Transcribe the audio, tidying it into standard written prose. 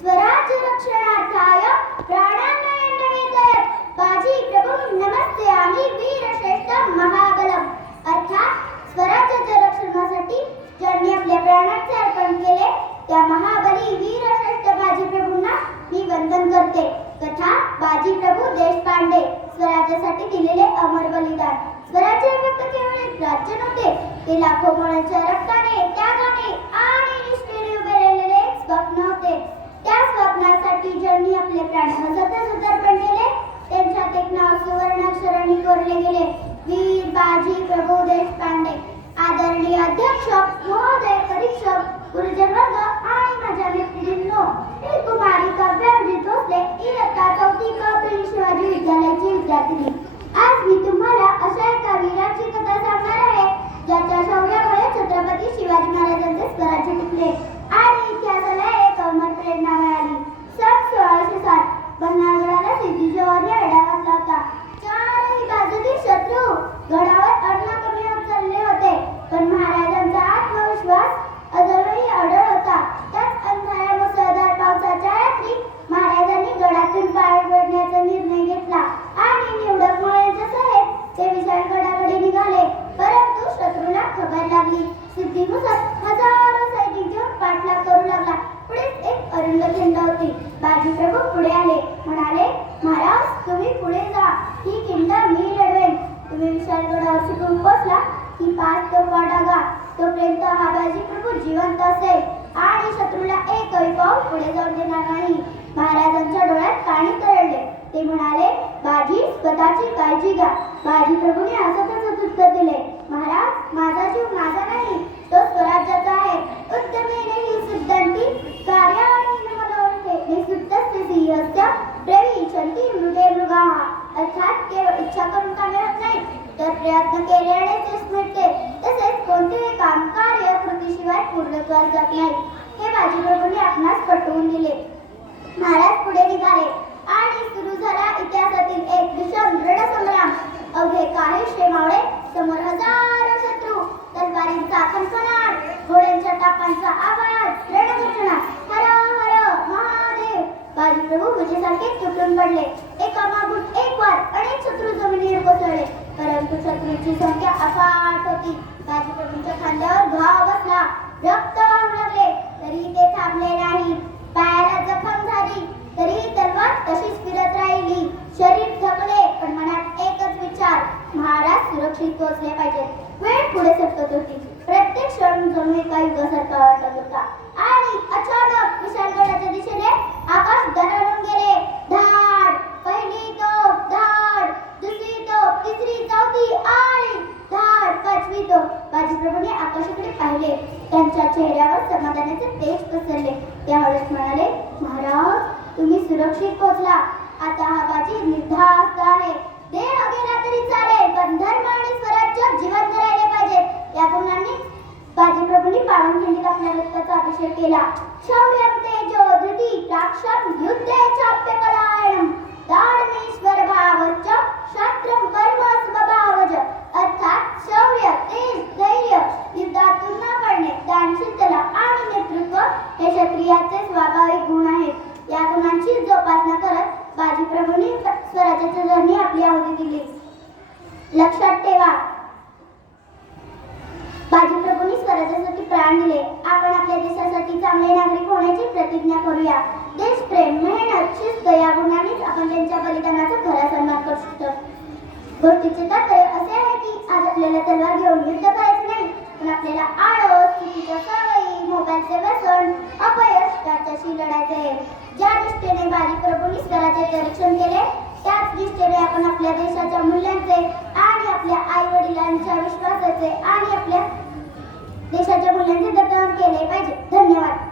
स्वराज्य रक्षणार्थाय प्राणान्नयं निवेदयत् बाजी प्रभु नमस्यामि वीरश्रेष्ठ महाबलम. अर्थात स्वराज्याच्या रक्षणासाठी ज्यांनी आपल्या प्राणांचे अर्पण केले त्या महाबली वीरश्रेष्ठ बाजी प्रभूंना मी वंदन करते. कथा बाजी प्रभू देशपांडे. स्वराज्यासाठी दिलेले अमर बलिदान. स्वराज्य फक्त केवळ एक राज्य नव्हते, ते लाखो मुलांच्या रक्ताने, त्यागाने आणि निष्ठेने उभे राहिलेले एक स्वप्न होते. त्या स्वप्नासाठी ज्यांनी आपले प्राण हसत अर्पण केले त्यांच्यात एक नाव सुवर्णाक्षरांनी कोरले गेले, वीर बाजी प्रभू देशपांडे. आदरणीय अध्यक्ष महोदय, परीक्षक, गुरुजन वर्ग आणि माझ्या व्यक्तिमत्त्वानो, मी कुमारी काव्याजी भोसले, इयत्ता 4थी क प्री शिवाजी विद्यालयाची विद्यार्थिनी. आज मी तुम्हाला अशा एका वीराची कथा सांगणार आहे ज्याच्या शौर्यामुळे छत्रपती शिवाजी महाराजांचे स्वराज्य टिकले आणि इतिहासाला एक अमर प्रेरणा मिळाली. सन 1660 पन्हाळगडाला सिद्धी जोहरने वेढा घातला होता. चारही बाजूतील शत्रू गडावर अन्न कमी होत चालले होते, पण महाराजांचा आत्मविश्वास अजूनही अढळ होता. त्याच अंधाऱ्या मुसळधार पावसाच्या रात्री महाराजांनी गडातून पाय पडण्याचा निर्णय घेतला आणि निवडक मुलांच्या सहित ते विशाळगडाकडे निघाले. परंतु शत्रूला खबर लागली. सिद्धी मुसत हजारो सैनिक घेऊन पाठलाग करू लागला. पुढेच एक अरुंद खिंड होती. बाजी प्रभू पुढे आले, म्हणाले, महाराज तुम्ही पुढे जा, ही खिंड मी लढवेन. तुम्ही विशाळगडावर शिकून पोचला की 5 तोफा डागा, तोपर्यंत हा बाजी प्रभू जिवंत असेल आणि शत्रूला एकही पाऊल पुढे जाऊ देणार नाही. महाराजांच्या डोळ्यात पाणी तरळले. ते म्हणाले, बाजी स्वतःची काळजी घ्या. बाजी प्रभूने हसतच उत्तर दिले, महाराज माझा जीव माझा नाही, तो स्वराज्याचा आहे. उत्तमेने ही सिद्धांती कार्यावाणी मनोरथे निसुद्धस्य सिंहस्य प्रविशन्ति मृगे मृगाः. अर्थात केवळ इच्छा करून कामे होत नाही, तर प्रयत्न केल्यानेच यश मिळते. तसेच कोणतेही काम कार्य कृतीशिवाय पूर्णत्वास जात नाही, हे बाजी प्रभूंनी आपणास पटवून दिले. महाराज पुढे निघाले आणि सुरू झाला इतिहासातील एक भीषण रणसंग्राम. अवघे काही श्रेमावळे, समोर हजारो शत्रू, तलवारींचा खणखणाट, घोड्यांच्या टापांचा आवाज, रणघोषणा, हर हर महादेव. बाजी प्रभू विजेसारखे तुटून पडले. एकामागून एक वार अनेक शत्रू जमिनीवर कोसळले, परंतु शत्रूंची संख्या अफाट होती. बाजी प्रभूंच्या खांद्यावर घाव बसला, रक्त वाहू लागले, तरी ते थांबले नाही. पायाला जखम झाली तरी तलवार तशीच फिरत राहिली. शरीर थकले, पण मनात एकच विचार, महाराज सुरक्षित पोहोचले पाहिजेत. वेळ पुढे सरकत होती. प्रत्येक क्षण जणू एका युगासारखा वाटत होता आणि अचानक विशाळगडाच्या दिशेने आकाश दणाणून गेले. धाड, पहिली तोफ, धाड, दुसरी तोफ, तिसरी, चौथी आणि धाड, 5वी तोफ. बाजी प्रभूने आकाशाकडे पाहिले. त्यांच्या चेहऱ्यावर समाधानाचे तेज पसरले. त्यावेळेस म्हणाले, महाराज तुम्ही सुरक्षित पोहोचला. आता हा बाजी निर्धास्त आहे. देह गेला तरी चालेल, पण धर्म आणि स्वराज्य जिवंत राहिले पाहिजेत. या गुणांनी बाजी प्रभूंनी पावनखिंडीत आपल्या रक्ताचा अभिषेक केला. शौर्यं तेजो धृती राक्षं युद्धे चाप्यपलायनम् दाढमेश्वर भावश्च क्षत्रं कर्म स्वभावज. अर्थात शौर्य, तेज, धैर्य, युद्धातून न पडणे, दानशीलता आणि नेतृत्व हे क्षत्रियाचे स्वाभाविक गुण आहेत. या गुणांची जोपासना करत बाजी प्रभूंनी स्वराज्याच्या धर्मी आपली आहुती दिली. लक्षात ठेवा, बाजी प्रभूंनी स्वराज्यासाठी प्राण दिले. आपण आपल्या देशासाठी चांगले नागरिक होण्याची प्रतिज्ञा करूया. देशप्रेम, मेहनत, शिस्त या गुणांनीच आपण त्यांच्या बलिदानाचा खरा सन्मान करू शकतो. गोष्टीचे तात्पर्य असे आहे की आज आपल्याला तलवार घेऊन युद्ध करायचे नाही, पण आपल्याला आळस, चुकीच्या सवयी, मोबाईलचे व्यसन, अपयश त्याच्याशी लढायचे. ज्या निष्ठेने बाजी प्रभूंनी स्वराज्याचे रक्षण केले, त्याच निष्ठेने आपण आपल्या देशाच्या मूल्यांचे आणि आपल्या आई वडिलांच्या विश्वासाचे आणि आपल्या देशाच्या मूल्यांचे जतन केले पाहिजे. धन्यवाद.